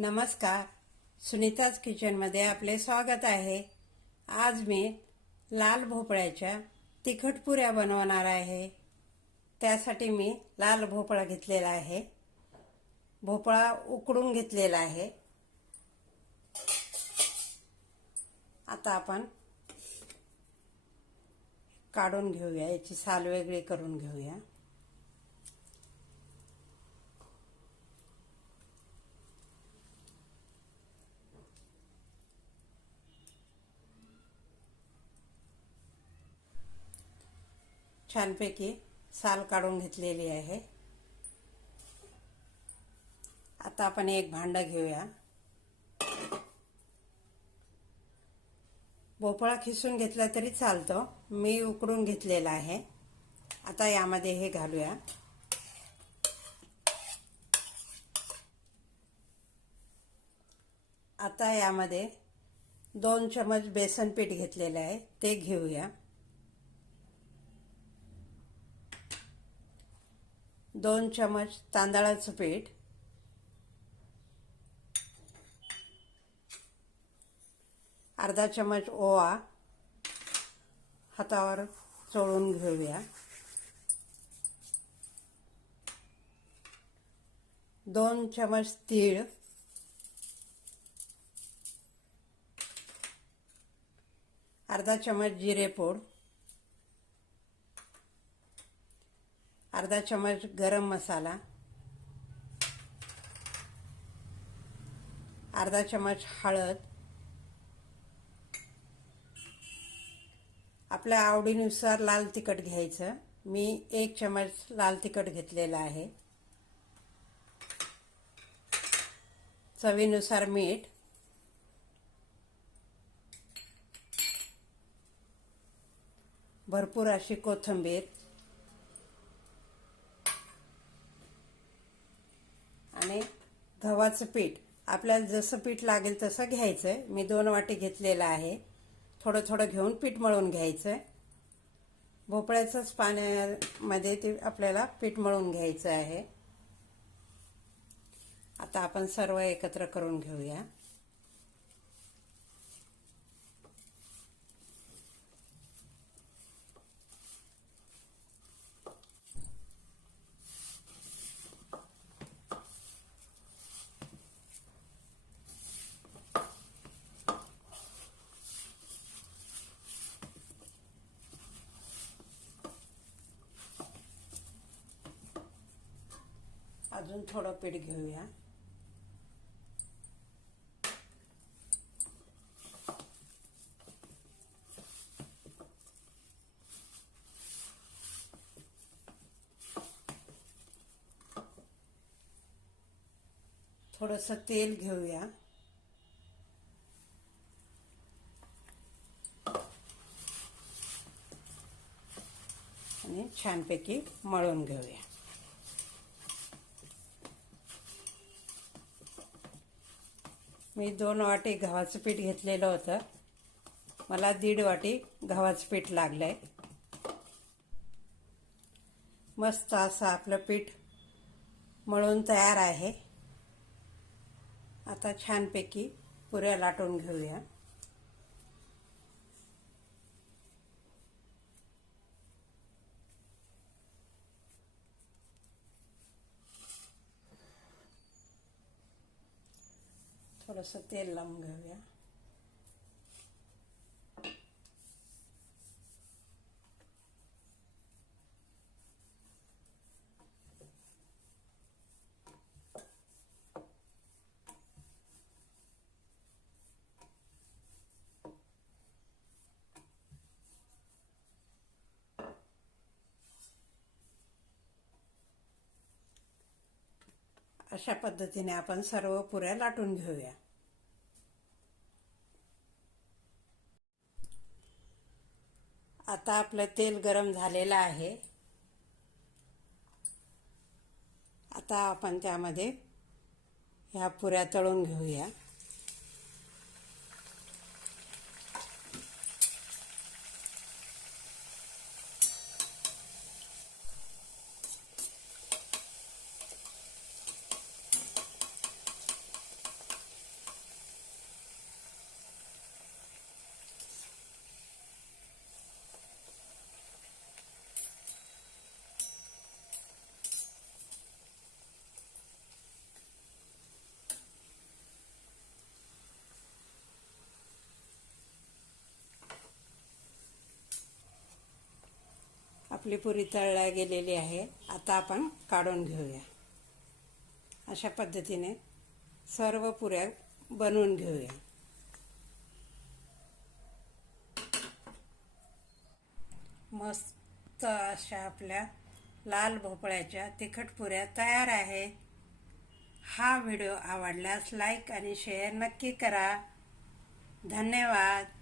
नमस्कार. सुनीताज किचनमध्ये आपले स्वागत आहे. आज मी लाल भोपळ्याच्या तिखट पुऱ्या बनवणार आहे. त्यासाठी मी लाल भोपळा घेतलेला आहे. भोपळा उकडून घेतलेला आहे. आता आपण काढून घेऊया. याची साल वेगळी करून घेऊया. छानपैकी साल काढून घेतलेली आहे. आता आपण एक भांडं घेऊया. भोपळा खिसून घेतला तरी चालतो. मी उकडून घेतलेला आहे. आता यामध्ये हे घालूया. आता यामध्ये दोन चमच बेसन पीठ घेतलेलं आहे. ते घेऊया. दोन चमच तांदळाचं पीठ. अर्धा चमच ओवा. हातावर चोळून घेऊया. दोन चमच तीळ. अर्धा चमच जिरेपूड. अर्धा चमच गरम मसाला अर्धा चमच हळद. आपल्या आवडीनुसार लाल तिखट घ्यायचं. मी एक चमच लाल तिखट घेतलेलं आहे. चवीनुसार मीठ. भरपूर अशी कोथिंबीर. आणि गव्हाचं पीठ. आपल्याला जसं पीठ लागेल तसं घ्यायचं आहे मी दोन वाटी घेतलेलं आहे. थोडं थोडं घेऊन पीठ मळून घ्यायचं आहे भोपळ्याचंच पाण्यामध्ये ते आपल्याला पीठ मळून घ्यायचं आहे. आता आपण सर्व एकत्र करून घेऊया. अजून थोडं पीठ घेऊया. थोडंसं तेल घेऊया. आणि छानपैकी मळून घेऊया. मी दोन वाटी गव्हाचं पीठ घेतलेलं होतं. मला दीड वाटी गव्हाचं पीठ लागलंय. मस्त असं आपलं पीठ मळून तयार आहे. आता छानपैकी पुऱ्या लाटून घेऊया. थोडंसं तेल लावून घेऊया. अशा पद्धतीने आपण सर्व पुऱ्या लाटून घेऊया. आता आपलं तेल गरम झालेलं आहे. आता आपण त्यामध्ये ह्या पुऱ्या तळून घेऊया. आपली पुरी तळल्या गेलेली आहे. आता आपण काढून घेऊया. अशा पद्धतीने सर्व पुऱ्या बनवून घेऊया. मस्त अशा आपल्या लाल भोपळ्याच्या तिखट पुऱ्या तयार आहेत. हा व्हिडिओ आवडल्यास लाईक आणि शेअर नक्की करा. धन्यवाद.